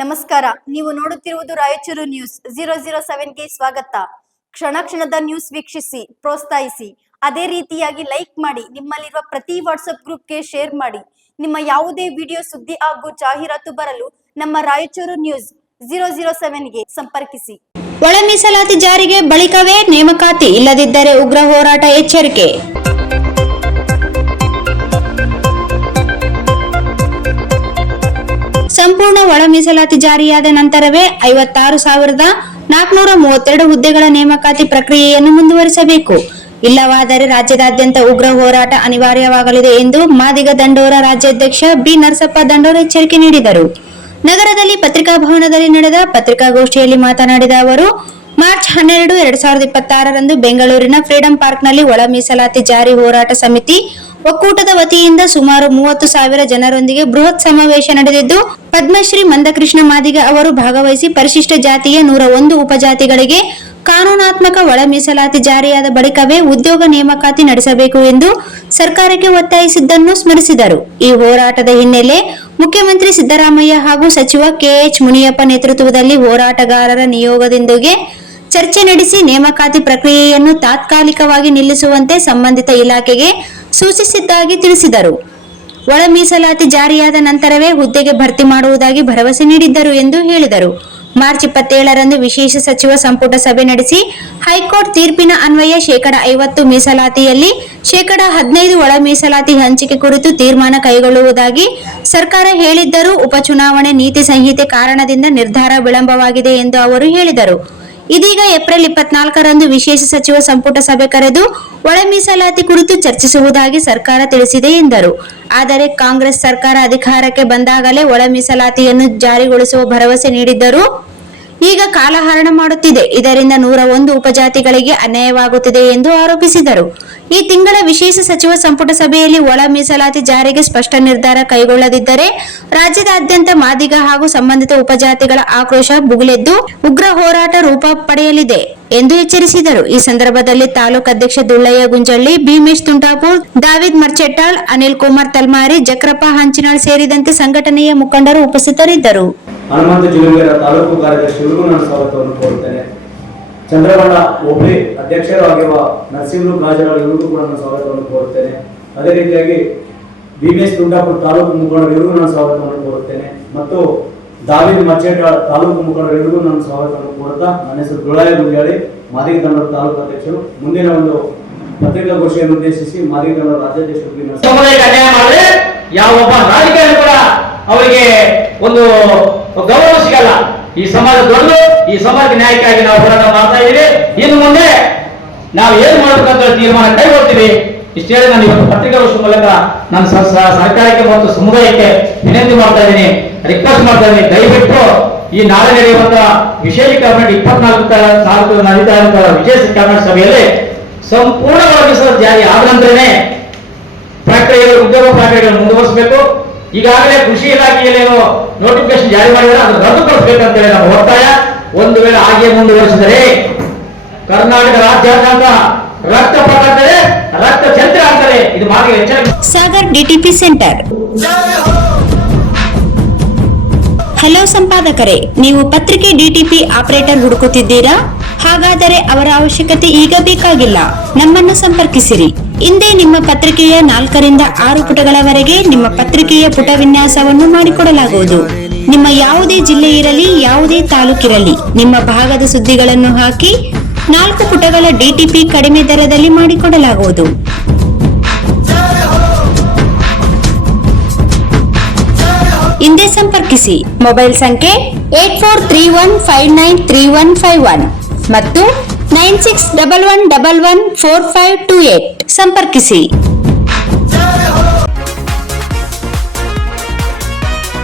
ನಮಸ್ಕಾರ. ನೀವು ನೋಡುತ್ತಿರುವುದು ರಾಯಚೂರು ನ್ಯೂಸ್ 007ಗೆ ಸ್ವಾಗತ. ಕ್ಷಣ ಕ್ಷಣದ ನ್ಯೂಸ್ ವೀಕ್ಷಿಸಿ, ಪ್ರೋತ್ಸಾಹಿಸಿ. ಅದೇ ರೀತಿಯಾಗಿ ಲೈಕ್ ಮಾಡಿ, ನಿಮ್ಮಲ್ಲಿರುವ ಪ್ರತಿ ವಾಟ್ಸ್ಆಪ್ ಗ್ರೂಪ್ಗೆ ಶೇರ್ ಮಾಡಿ. ನಿಮ್ಮ ಯಾವುದೇ ವಿಡಿಯೋ, ಸುದ್ದಿ ಹಾಗೂ ಜಾಹೀರಾತು ಬರಲು ನಮ್ಮ ರಾಯಚೂರು ನ್ಯೂಸ್ 007ಗೆ ಸಂಪರ್ಕಿಸಿ. ಒಳ ಮೀಸಲಾತಿ ಜಾರಿಗೆ ಬಳಿಕವೇ ನೇಮಕಾತಿ, ಇಲ್ಲದಿದ್ದರೆ ಉಗ್ರ ಹೋರಾಟ ಎಚ್ಚರಿಕೆ. ಸಂಪೂರ್ಣ ಒಳ ಮೀಸಲಾತಿ ಜಾರಿಯಾದ ನಂತರವೇ 56,432 ಹುದ್ದೆಗಳ ನೇಮಕಾತಿ ಪ್ರಕ್ರಿಯೆಯನ್ನು ಮುಂದುವರಿಸಬೇಕು. ಇಲ್ಲವಾದರೆ ರಾಜ್ಯದಾದ್ಯಂತ ಉಗ್ರ ಹೋರಾಟ ಅನಿವಾರ್ಯವಾಗಲಿದೆ ಎಂದು ಮಾದಿಗ ದಂಡೋರ ರಾಜ್ಯಾಧ್ಯಕ್ಷ ಬಿ ನರಸಪ್ಪ ದಂಡೋರ ಎಚ್ಚರಿಕೆ ನೀಡಿದರು. ನಗರದಲ್ಲಿ ಪತ್ರಿಕಾಭವನದಲ್ಲಿ ನಡೆದ ಪತ್ರಿಕಾಗೋಷ್ಠಿಯಲ್ಲಿ ಮಾತನಾಡಿದ ಅವರು, ಮಾರ್ಚ್ 12, 2026ರಂದು ಬೆಂಗಳೂರಿನ ಫ್ರೀಡಂ ಪಾರ್ಕ್ನಲ್ಲಿ ಒಳ ಮೀಸಲಾತಿ ಜಾರಿ ಹೋರಾಟ ಸಮಿತಿ ಒಕ್ಕೂಟದ ವತಿಯಿಂದ ಸುಮಾರು 30,000 ಜನರೊಂದಿಗೆ ಬೃಹತ್ ಸಮಾವೇಶ ನಡೆದಿದ್ದು, ಪದ್ಮಶ್ರೀ ಮಂದಕೃಷ್ಣ ಮಾದಿಗ ಅವರು ಭಾಗವಹಿಸಿ ಪರಿಶಿಷ್ಟ ಜಾತಿಯ 101 ಉಪಜಾತಿಗಳಿಗೆ ಕಾನೂನಾತ್ಮಕ ಒಳ ಮೀಸಲಾತಿ ಜಾರಿಯಾದ ಬಳಿಕವೇ ಉದ್ಯೋಗ ನೇಮಕಾತಿ ನಡೆಸಬೇಕು ಎಂದು ಸರ್ಕಾರಕ್ಕೆ ಒತ್ತಾಯಿಸಿದ್ದನ್ನು ಸ್ಮರಿಸಿದರು. ಈ ಹೋರಾಟದ ಹಿನ್ನೆಲೆ ಮುಖ್ಯಮಂತ್ರಿ ಸಿದ್ದರಾಮಯ್ಯ ಹಾಗೂ ಸಚಿವ ಕೆಎಚ್ ಮುನಿಯಪ್ಪ ನೇತೃತ್ವದಲ್ಲಿ ಹೋರಾಟಗಾರರ ನಿಯೋಗದೊಂದಿಗೆ ಚರ್ಚೆ ನಡೆಸಿ ನೇಮಕಾತಿ ಪ್ರಕ್ರಿಯೆಯನ್ನು ತಾತ್ಕಾಲಿಕವಾಗಿ ನಿಲ್ಲಿಸುವಂತೆ ಸಂಬಂಧಿತ ಇಲಾಖೆಗೆ ಸೂಚಿಸಿದ್ದಾಗಿ ತಿಳಿಸಿದರು. ಒಳ ಮೀಸಲಾತಿ ಜಾರಿಯಾದ ನಂತರವೇ ಹುದ್ದೆಗೆ ಭರ್ತಿ ಮಾಡುವುದಾಗಿ ಭರವಸೆ ನೀಡಿದ್ದರು ಎಂದು ಹೇಳಿದರು. ಮಾರ್ಚ್ 27ರಂದು ವಿಶೇಷ ಸಚಿವ ಸಂಪುಟ ಸಭೆ ನಡೆಸಿ ಹೈಕೋರ್ಟ್ ತೀರ್ಪಿನ ಅನ್ವಯ 50% ಮೀಸಲಾತಿಯಲ್ಲಿ 15% ಒಳ ಮೀಸಲಾತಿ ಹಂಚಿಕೆ ಕುರಿತು ತೀರ್ಮಾನ ಕೈಗೊಳ್ಳುವುದಾಗಿ ಸರ್ಕಾರ ಹೇಳಿದ್ದರೂ ಉಪಚುನಾವಣೆ ನೀತಿ ಸಂಹಿತೆ ಕಾರಣದಿಂದ ನಿರ್ಧಾರ ವಿಳಂಬವಾಗಿದೆ ಎಂದು ಅವರು ಹೇಳಿದರು. ಇದೀಗ ಏಪ್ರಿಲ್ 24ರಂದು ವಿಶೇಷ ಸಚಿವ ಸಂಪುಟ ಸಭೆ ಕರೆದು ಒಳ ಮೀಸಲಾತಿ ಕುರಿತು ಚರ್ಚಿಸುವುದಾಗಿ ಸರ್ಕಾರ ತಿಳಿಸಿದೆ ಎಂದರು. ಆದರೆ ಕಾಂಗ್ರೆಸ್ ಸರ್ಕಾರ ಅಧಿಕಾರಕ್ಕೆ ಬಂದಾಗಲೇ ಒಳ ಮೀಸಲಾತಿಯನ್ನು ಜಾರಿಗೊಳಿಸುವ ಭರವಸೆ ನೀಡಿದ್ದರೂ ಈಗ ಕಾಲಹರಣ ಮಾಡುತ್ತಿದೆ. ಇದರಿಂದ 101 ಉಪಜಾತಿಗಳಿಗೆ ಅನ್ಯಾಯವಾಗುತ್ತಿದೆ ಎಂದು ಆರೋಪಿಸಿದರು. ಈ ತಿಂಗಳ ವಿಶೇಷ ಸಚಿವ ಸಂಪುಟ ಸಭೆಯಲ್ಲಿ ಒಳ ಮೀಸಲಾತಿ ಜಾರಿಗೆ ಸ್ಪಷ್ಟ ನಿರ್ಧಾರ ಕೈಗೊಳ್ಳದಿದ್ದರೆ ರಾಜ್ಯದಾದ್ಯಂತ ಮಾದಿಗ ಹಾಗೂ ಸಂಬಂಧಿತ ಉಪಜಾತಿಗಳ ಆಕ್ರೋಶ ಭುಗಿಲೆದ್ದು ಉಗ್ರ ಹೋರಾಟ ರೂಪ ಪಡೆಯಲಿದೆ ಎಂದು ಎಚ್ಚರಿಸಿದರು. ಈ ಸಂದರ್ಭದಲ್ಲಿ ತಾಲೂಕು ಅಧ್ಯಕ್ಷ ದುಳ್ಳಯ್ಯ ಗುಂಜಳ್ಳಿ, ಭೀಮೇಶ್ ತುಂಟಾಪುರ್, ದಾವಿದ್ ಮರ್ಚೆಟ್ಟಾಳ್, ಅನಿಲ್ ಕುಮಾರ್ ತಲ್ಮಾರಿ, ಜಕ್ರಪ್ಪ ಹಂಚಿನಾಳ್ ಸೇರಿದಂತೆ ಸಂಘಟನೆಯ ಮುಖಂಡರು ಉಪಸ್ಥಿತರಿದ್ದರು. ಹನುಮಂತ ಜಿಲ್ಲೆಯ ತಾಲೂಕು ಕಾರ್ಯದರ್ಶಿಗಳಿಗೂ ನಾನು ಸ್ವಾಗತವನ್ನು ಕೋರುತ್ತೇನೆ. ಚಂದ್ರಬಣ್ಣ ಹೋಬಳಿ ಅಧ್ಯಕ್ಷರು ಆಗಿರುವ ನರಸಿಂಹ ರಾಜರಾವ್ ಇವರಿಗೂ ಕೂಡ ನಾನು ಸ್ವಾಗತವನ್ನು ಕೋರುತ್ತೇನೆ. ಅದೇ ರೀತಿಯಾಗಿ ಭೀಮೇಶ್ ತುಂಟಾಪುರ ತಾಲೂಕು ಮುಖಂಡರಿಗೂ ನಾನು ಸ್ವಾಗತವನ್ನು ಕೋರುತ್ತೇನೆ ಮತ್ತು ದಾವಿದ್ ಮರ್ಚೆಟ್ಟಾಳ್ ತಾಲೂಕು ಮುಖಂಡರಿಗೂ ನಾನು ಸ್ವಾಗತವನ್ನು ಕೋರುತ್ತಾ, ನನ್ನ ಹೆಸರು ದುಳ್ಳಯ್ಯ ಗುಂಜಾಳಿ, ಮಾದಿಗ ದಂಡೋರ ತಾಲೂಕು ಅಧ್ಯಕ್ಷರು. ಮುಂದಿನ ಒಂದು ಪತ್ರಿಕಾಗೋಷ್ಠಿಯನ್ನು ಉದ್ದೇಶಿಸಿ ಮಾದಿಗ ದಂಡೋರ ರಾಜ್ಯಾಧ್ಯಕ್ಷರು ಯಾವೊಬ್ಬ ರಾಜಕಾರಣಿ ಕೂಡ ಅವರಿಗೆ ಒಂದು ಗೌರವ ಸಿಗಲ್ಲ. ಈ ಸಮಾಜ ದೊಡ್ಡದು, ಈ ಸಮಾಜಕ್ಕೆ ನ್ಯಾಯಕ್ಕಾಗಿ ನಾವು ಹೋರಾಟ ಮಾಡ್ತಾ ಇದ್ದೀವಿ. ಇನ್ನು ಮುಂದೆ ನಾವು ಏನ್ ಮಾಡಬೇಕಂತ ತೀರ್ಮಾನ ಕೈಗೊಳ್ತೀವಿ. ಇಷ್ಟು ಹೇಳಿ ನಾನು ಇವತ್ತು ಪತ್ರಿಕಾಗೋಷ್ಠಿ ಮೂಲಕ ನನ್ನ ಸರ್ಕಾರಕ್ಕೆ ಮತ್ತು ಸಮುದಾಯಕ್ಕೆ ವಿನಂತಿ ಮಾಡ್ತಾ ಇದ್ದೀನಿ, ರಿಕ್ವೆಸ್ಟ್ ಮಾಡ್ತಾ ಇದ್ದೀನಿ. ದಯವಿಟ್ಟು ಈ ನಾಳೆ ನಡೆಯುವಂತಹ ವಿಶೇಷ ಕ್ಯಾಬಿನೆಟ್ 24 ನಡೀತಾ ಇರುವಂತಹ ವಿಶೇಷ ಕ್ಯಾಬಿನೆಟ್ ಸಭೆಯಲ್ಲಿ ಸಂಪೂರ್ಣವಾಗಿ ಜಾರಿ ಆದ ನಂತರನೇ ಫ್ಯಾಕ್ಟರಿಗಳು, ಉದ್ಯೋಗ ಫ್ಯಾಕ್ಟರಿಗಳು ಮುಂದುವರಿಸಬೇಕು. ಈಗಾಗಲೇ ಕೃಷಿ ಇಲಾಖೆಯಲ್ಲಿ ನೋಟಿಫಿಕೇಶನ್ ಜಾರಿ ಮಾಡಿದರೆ ಅದನ್ನು ರದ್ದುಪಡಿಸಬೇಕಂತೇಳಿ ನಮ್ಮ ಒತ್ತಾಯ. ಒಂದು ವೇಳೆ ಹಾಗೆ ಮುಂದುವರಿಸಿದರೆ ಕರ್ನಾಟಕ ರಾಜ್ಯಾದ್ಯಂತ ರಕ್ತಪಾತ ಆಗ್ತದೆ, ರಕ್ತ ಚಂದ್ರ ಆಗ್ತದೆ. ಇದು ಮಾದಿಗ ಎಚ್ಚರಿಕೆ. Sagar DTP centre. ಹಲೋ ಸಂಪಾದಕರೇ, ನೀವು ಪತ್ರಿಕೆ ಡಿಟಿಪಿ ಆಪರೇಟರ್ ಹುಡುಕುತ್ತಿದ್ದೀರಾ? ಹಾಗಾದರೆ ಅವರ ಅವಶ್ಯಕತೆ ಈಗ ಬೇಕಾಗಿಲ್ಲ. ನಮ್ಮನ್ನು ಸಂಪರ್ಕಿಸಿರಿ. ಇಂದೇ ನಿಮ್ಮ ಪತ್ರಿಕೆಯ 4 ರಿಂದ 6 ಪುಟಗಳವರೆಗೆ ನಿಮ್ಮ ಪತ್ರಿಕೆಯ ಪುಟ ವಿನ್ಯಾಸವನ್ನು ಮಾಡಿಕೊಡಲಾಗುವುದು. ನಿಮ್ಮ ಯಾವುದೇ ಜಿಲ್ಲೆ ಇರಲಿ, ಯಾವುದೇ ತಾಲೂಕಿರಲಿ, ನಿಮ್ಮ ಭಾಗದ ಸುದ್ದಿಗಳನ್ನು ಹಾಕಿ 4 ಪುಟಗಳ ಡಿಟಿಪಿ ಕಡಿಮೆ ದರದಲ್ಲಿ ಮಾಡಿಕೊಡಲಾಗುವುದು. ಇಂದೇ ಸಂಪರ್ಕಿಸಿ. ಮೊಬೈಲ್ ಸಂಖ್ಯೆ 8431593151 ಮತ್ತು 9611114528 ಸಂಪರ್ಕಿಸಿ.